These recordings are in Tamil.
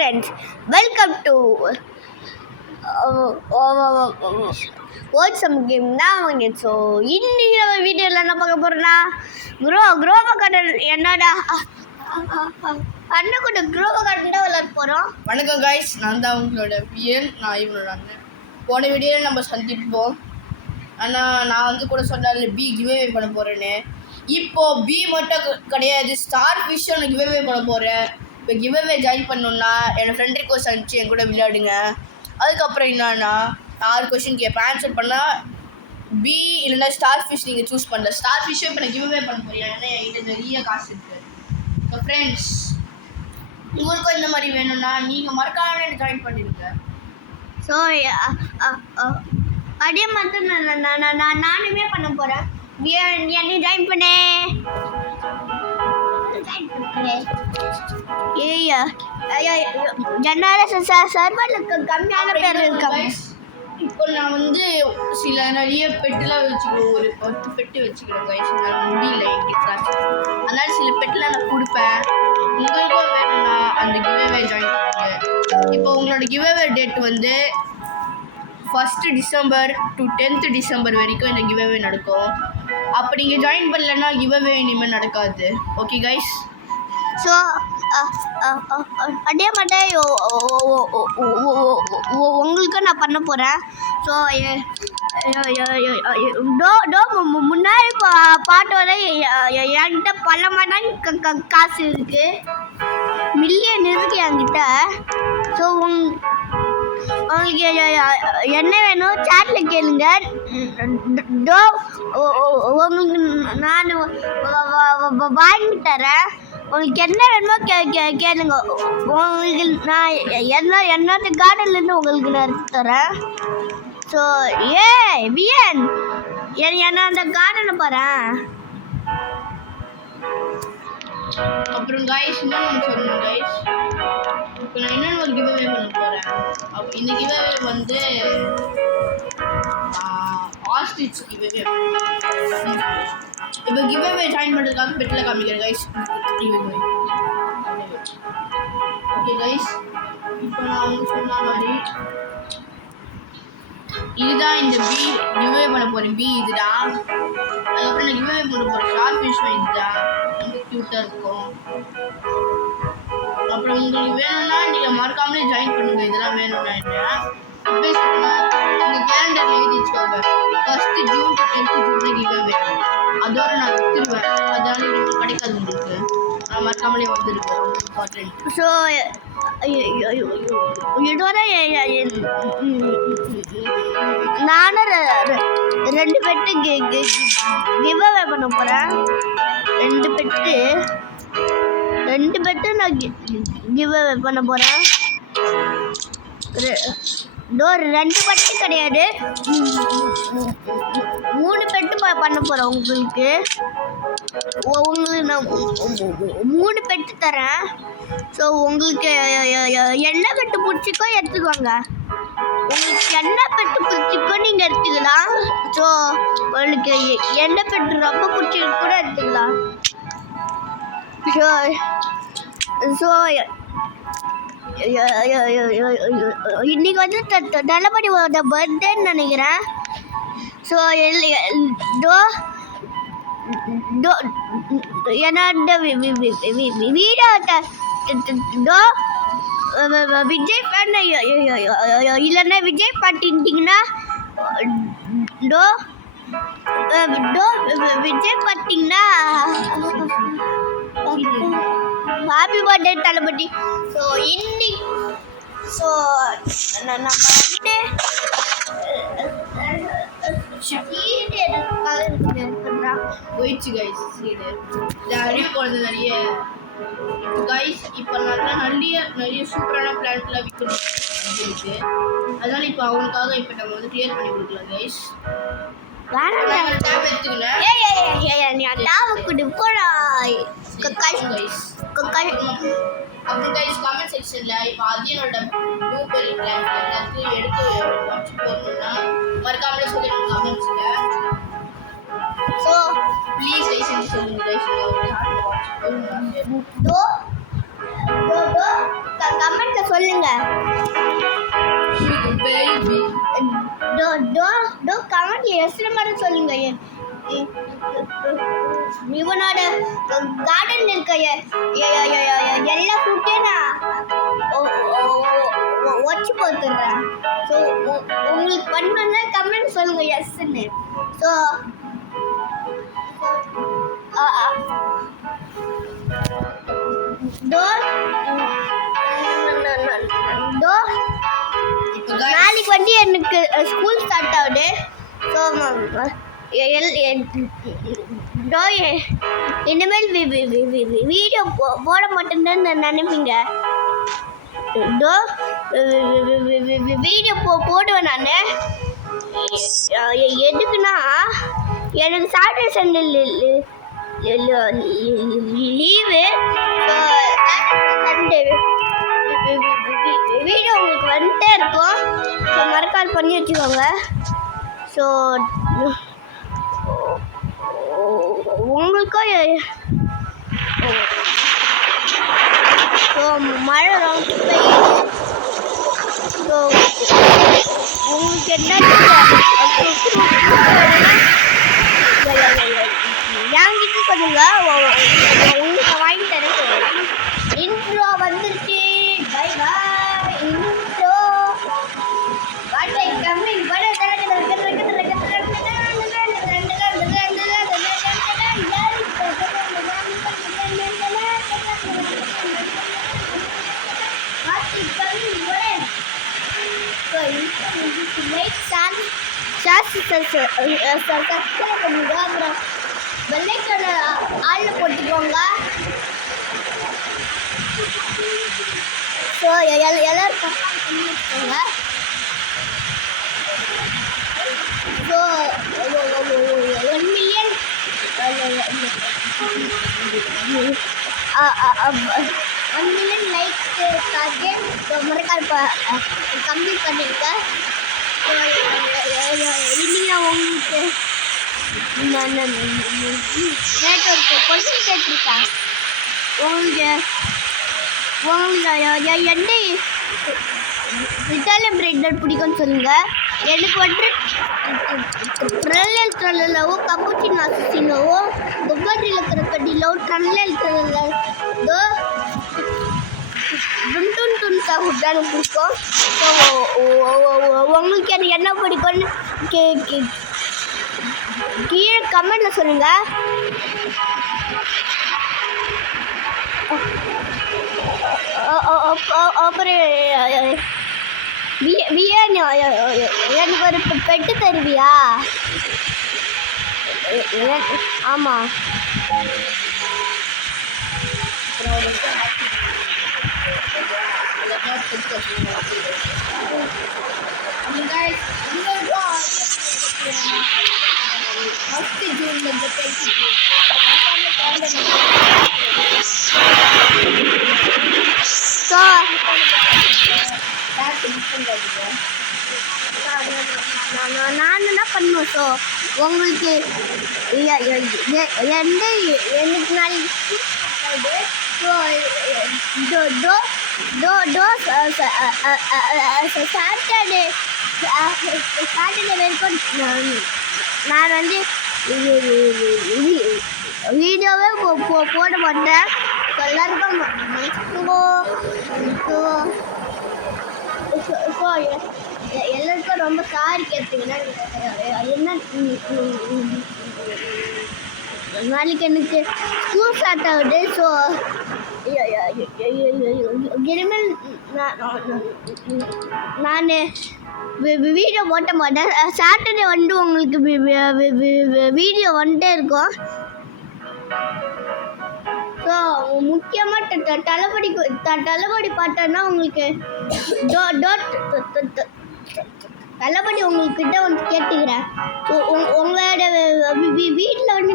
Friends, welcome to What's Some Game now. So, இன்னைக்கு நம்ம வீடியோல என்ன பார்க்க போறோம்னா குரோவா கார்டன் என்னடா அண்ணன் கூட குரோவா கார்டன் தான் விளையாட போறோம். வணக்கம் गाइस, நான் தான் உங்களோட பிஎன். நான் இவனோட அண்ணன். போன வீடியோவில் நம்ம சந்திப்போம். ஆனால் நான் கூட சொன்னால பி கிவ்அவே பண்ண போகிறேன்னு. இப்போது பி மட்டும் கிடையாது, ஸ்டார் ஃபிஷ் ஒன்று கிவ்அவே பண்ண போகிறேன். இப்போ கிவ்அவே ஜாயின் பண்ணணுன்னா என்னோடய ஃப்ரெண்ட் ரிக்வெஸ்ட் அனுப்பிச்சு என் கூட விளையாடுங்க. அதுக்கப்புறம் என்னன்னா 6 கொஷின் கேட்பேன். ஆன்சர் பண்ணால் பி இல்லைன்னா ஸ்டார் ஃபிஷ் நீங்கள் சூஸ் பண்ணல. ஸ்டார் ஃபிஷ்ஷே இப்போ நான் கிவ்அவே பண்ண போகிறேன். ஏன்னா இது நிறைய காசு இருக்குது. ஸோ ஃப்ரெண்ட்ஸ், உங்களுக்கும் இந்த மாதிரி வேணும்னா நீங்கள் மறக்காம ஜாயின் பண்ணிடுங்க. ஸோ அதே மாதிரி நானுமே பண்ண போகிறேன். என்னை ஜாயின் பண்ணேன். சர்வருக்கு கம்மியான பேர் இருக்காங்க. இப்போ நான் சில நிறைய பெட்டுலாம் வச்சுக்கிறேன். ஒரு 10 பெட்டு வச்சுக்கிறேன் கைஸ். நான் முடியல எங்கிட்ட, அதனால சில பெட்டுலாம் நான் கொடுப்பேன். உங்களுக்கும் வேணும்னா அந்த கிவ்அவே ஜாயின் பண்ணுங்க. இப்போ உங்களோட giveaway date 1 December to 10th December வரைக்கும் இந்த கிவ்அவே நடக்கும். அப்போ நீங்கள் ஜாயின் பண்ணலன்னா கிவ்அவே இனிமேல் நடக்காது. Okay guys. ஸோ அதே மாதிரி உங்களுக்கும் நான் பண்ண போகிறேன். ஸோ முன்னாடி பாட்டு வர என்கிட்ட பல மடங்கு காசு இருக்குது, மில்லியன் இருக்குது என்கிட்ட. ஸோ உங்களுக்கு என்ன வேணும் சேட்டில் கேளுங்க. உங்களுக்கு நான் வாங்கி தரேன். உங்களுக்கு என்ன வேணுமோ கேளுங்க. உங்களுக்கு நான் என்னோட கார்டன்லேருந்து உங்களுக்கு நான் எடுத்து தரேன். ஸோ பிஎன் என்ன அந்த கார்டனை பாறேன். அப்புறம் கைஸ் இன்னொன்று சொல்லணும் கைஸ். இப்போ நான் இன்னொன்று ஒரு கிவ்அவே பண்ண போகிறேன். அப்போ இந்த கிவ்அவே ஆஸ்ட்ரிச் கிவ்அவே. இப்போ கிவ்அவே ஜாயின் பண்ணுறதுக்காக பெட்டில் காமிக்கிறேன் கைஸ். ஓகே கைஸ், இப்போ நான் சொன்ன மாதிரி இதுதான் இந்த பி கிவ்அவே பண்ண போகிறேன். பி இதுதான். அதுக்கப்புறம் நான் கிவ்அவே பண்ண போகிறேன் ஷார்ட் ஃபிஷ் இதுதான். ரொம்ப க்யூட்டாக இருக்கும். அப்புறம் உங்களுக்கு வேணும்னா நீங்கள் மறக்காமலே ஜாயின் பண்ணுங்கள். இதெல்லாம் வேணும்னா என்ன உங்கள் கேலண்டரில் எழுதி வச்சுக்கோங்க. 1 June to 10th June giveaway. அதோட நான் விற்றுருவேன். அதனால எனக்கு கிடைக்காது உங்களுக்கு. நான் மறக்காமலே வந்துருக்கேன். இம்பார்ட்டன்ட். ஸோ இதோட நானும் 2 பெட்டு கிவ்அவே பண்ண போகிறேன். 2 பெட்டு நான் கிவ்அவே பண்ண போகிறேன். 2 பெட்டு கிடையாது, 3 பெட்டு பண்ண போகிறேன். உங்களுக்கு நான் 3 பெட்டு தரேன். ஸோ உங்களுக்கு என்ன பெட்டு பிடிச்சிக்கோ எடுத்துக்கோங்க. உங்களுக்கு என்ன பெட்டு பிடிச்சிக்கோ நீங்கள் எடுத்துக்கலாம். ஸோ உங்களுக்கு என்ன பெட்டு ரொம்ப பிடிச்சிக்க கூட எடுத்துக்கலாம். ஸோ இன்னைக்கு தளபதியோட பர்த்டேன்னு நினைக்கிறேன். ஸோ என்னோட வீடியோ விஜய் ஃபேன் இல்லைன்னா விஜய் பார்த்துட்டிங்கன்னா விஜய் பார்த்தீங்கன்னா ஹாப்பி பர்த்டே தளபதி. ஸோ இன்னைக்கு நம்ம போயிடுச்சு கைஸ். சீடு நிறைய குழந்தை நிறைய கைஸ். இப்போ நிறைய சூப்பரான பிளான்ட்லாம் விற்கணும் இருக்குது. அதனால இப்போ அவங்களுக்காக இப்போ நம்ம கிளியர் பண்ணி கொடுக்கலாம் கைஸ். டேப் எடுத்துக்கலாம். அப்புறம் கைஸ் கமெண்ட் செக்ஷனில் இப்போ அதியனோட ப்ளூபெர்ரி பிளான்ட் எல்லாத்தையும் எடுத்து வச்சு போடணும்னா மறக்காமலே சொல்லுங்கள் கமெண்ட்ஸில். ஸோ ப்ளீஸ் கைஸ் என்ன சொல்லுங்கள் கைஸ். கமெண்ட்ல டோ கமெண்ட்ல எஸ்ல மட்டும் சொல்லுங்க. இவனோட கார்டன் இருக்க எல்லா ஃப்ரூட்டையும் நான் வச்சு போட்டுடுறேன். ஸோ உங்களுக்கு பண்ணா கமெண்ட் சொல்லுங்க எஸ்ன்னு. ஸோ நாளைக்கு வந்து எனக்கு ஸ்கூல் ஸ்டார்ட் ஆகுது. ஸோ இனிமேல் வீடியோ போட மாட்டேன்னு நினைப்பீங்க. வீடியோ போடுவேன் நான். எதுக்குன்னா எனக்கு Saturday Sunday leave. Sunday video உங்களுக்கு வந்துட்டே இருக்கும். ஸோ மறக்காம பண்ணி வச்சுக்கோங்க. ஸோ உங்களுக்கும் ஸோ மழை ரொம்ப பெய்யுது. ஸோ உங்களுக்கு என்ன என்கிட்ட சொல்லுங்க, உங்களுக்கு வாங்கி தரேன். இன்ட்ரோ வந்துருச்சு. Bye bye. இன்ட்ரோ வாட்டை கம்மி பட சப்ஸ்கிரைப் பண்ணுங்க. அப்புறம் பெல்லைக்கான ஆளில் போட்டுக்கோங்க. ஸோ எல்லாரும் பண்ணி வச்சுக்கோங்க. ஸோ 1 மில்லியன் 1 மில்லியன் லைக்ஸ்க்காக மறக்காம கம்ப்ளீட் பண்ணிருக்க. இன்னைக்கு உங்களுக்கு நேற்று ஒரு கொஸ்டின் கேட்டிருக்கேன். உங்களுக்கு என்ன இட்டாலியன் பிரெட் பிடிக்கும்னு சொல்லுங்க. எனக்கு வந்து ட்ரெல்லல் ட்ரெல்லவோ கப்புச்சினோ அசினோவோ கொப்பரியில் இருக்கிற கடியிலோ ட்ரெல்லல் ட்ரெல்லோ டுன் டுன் சாப்பிட்டு எனக்கு பிடிக்கும். ஸோ உங்களுக்கு எனக்கு என்ன பிடிக்கும்னு கீழே கமெண்ட்டில் சொல்லுங்கள். அப்புறம் பிரியாணி எனக்கு ஒரு பெட்டு தருவியா? ஆமாம். ஸோ நான் என்ன பண்ணுவேன். ஸோ உங்களுக்கு எனக்கு நாளைக்கு சாட்டர்டே வரைக்கும் நான் வந்து வீடியோவே போட மாட்டேன். எல்லாருக்கும் எல்லாருக்கும் ரொம்ப சாரி கேட்டீங்கன்னா என்ன நாளைக்கு எனக்கு ஸ்கூல் ஸ்டார்ட் ஆகுது. ஸோ இனிமேல் நான் வீடியோ போட்ட மாட்டேன். சாட்டர்டே வந்து உங்களுக்கு வீடியோ வந்துட்டே இருக்கும். ஸோ முக்கியமாக தளபதி பார்த்தோன்னா உங்களுக்கு தளபதி உங்கள்கிட்ட வந்து கேட்டுக்கிறேன். உங்களோட வீட்டில் வந்து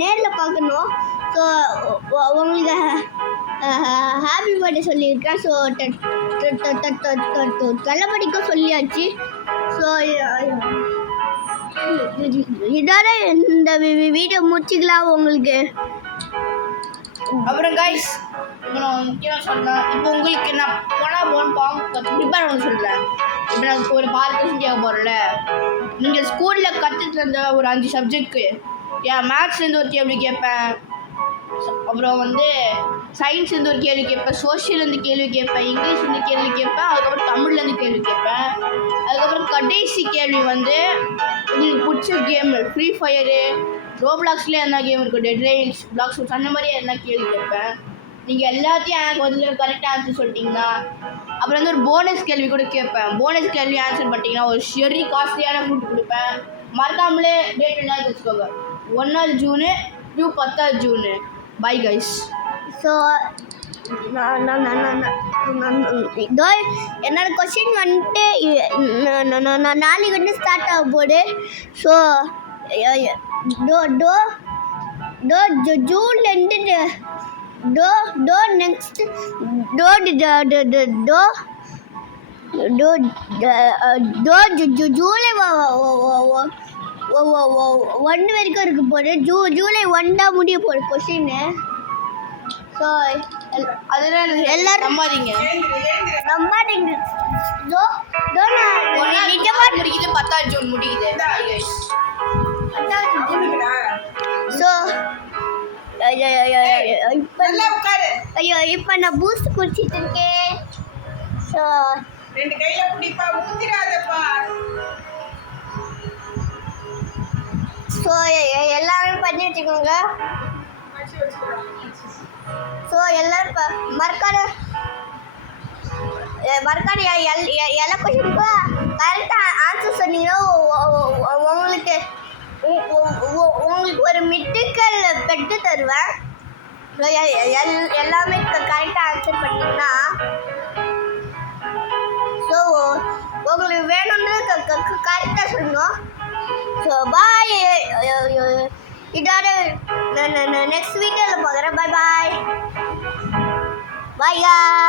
நேரில் பார்க்கணும். ஸோ உங்களுக்கு ஹாப்பி பர்த்டே சொல்லியிருக்கேன். ஸோ தளபதிக்கும் சொல்லியாச்சு. ஸோ இதோட இந்த வீடியோ முடிச்சுக்கலாம் உங்களுக்கு. அப்புறம் கைஸ் இப்போ நான் முக்கியமாக சொல்கிறேன். இப்போ உங்களுக்கு நான் போன பாம்பு ப்ரிப்பேர் பண்ண சொல்கிறேன். இப்போ நான் ஒரு பார்த்து கேட்க போகிறேன்ல, நீங்கள் ஸ்கூலில் கற்றுட்டு இருந்த ஒரு 5 சப்ஜெக்ட்க்கு மேத்ஸ்லேருந்து ஒரு கேள்வி கேட்பேன், அப்புறம் வந்து சயின்ஸ்லேருந்து ஒரு கேள்வி கேட்பேன், சோஷியல்லேருந்து கேள்வி கேட்பேன், இங்கிலீஷ்லேருந்து கேள்வி கேட்பேன், அதுக்கப்புறம் தமிழ்லேருந்து கேள்வி கேட்பேன். அதுக்கப்புறம் கடைசி கேள்வி வந்து உங்களுக்கு பிடிச்ச கேம் ஃப்ரீ ஃபயரு, ரோப்ளாக்ஸ்லேயே என்ன கேம் இருக்கும், டெட் ரைன்ஸ், பிளாக்ஸ் அந்த மாதிரி என்ன கேள்வி கேட்பேன். நீங்கள் எல்லாத்தையும் எனக்கு வந்து கரெக்டாக ஆன்சர் சொல்லிட்டீங்கன்னா அப்புறம் வந்து ஒரு போனஸ் கேள்வி கூட கேட்பேன். போனஸ் கேள்வி ஆன்சர் பண்ணிட்டீங்கன்னா ஒரு ஷெரி காஸ்ட்லியான ஃபுட் கொடுப்பேன். மறக்காமலே டேட் என்ன வச்சுக்கோங்க, 1 June to 10 June. Bye guys. So இதோ என்னோட கொஸ்டின் வந்துட்டு நாளைக்கு வந்து ஸ்டார்ட் ஆக போகுது. ஸோ ஜூன்லேருந்து நெக்ஸ்ட் ஜூலை 1 வரைக்கும் இருக்க போகுது. ஜூலை 1 தான் முடிய போகுது கொஸ்டின்னு. ஸோ அதெல்லாம் எல்லாரும் நம்பாதீங்க. நிஜமாக முடிக்குது, 10 ஜூன் முடிக்குது. ஸோ இப்போ நான் பூஸ்ட் குடிச்சிட்டு இருக்கேன். ஸோ 2 கையில பிடிப்பா, ஊத்திராதப்பா. ஸோ எல்லாரும் பண்ணி வச்சுக்கோங்க. ஸோ எல்லாரும் மறக்காத எல்லா கொஸ்டினுக்கும் கரெக்டாக ஆன்சர் சொன்னீங்கன்னா உங்களுக்கு ஒரு மிட்டுக்கல் பெற்று தருவேன். எல்லாமே கரெக்டாக ஆன்சர் பண்ணிங்கன்னா ஸோ உங்களுக்கு வேணும்னு கரெக்டாக சொல்லணும். So bye. இதோட நெக்ஸ்ட் வீடியோவில் பார்க்குறேன். பாய் பாய் பாய்.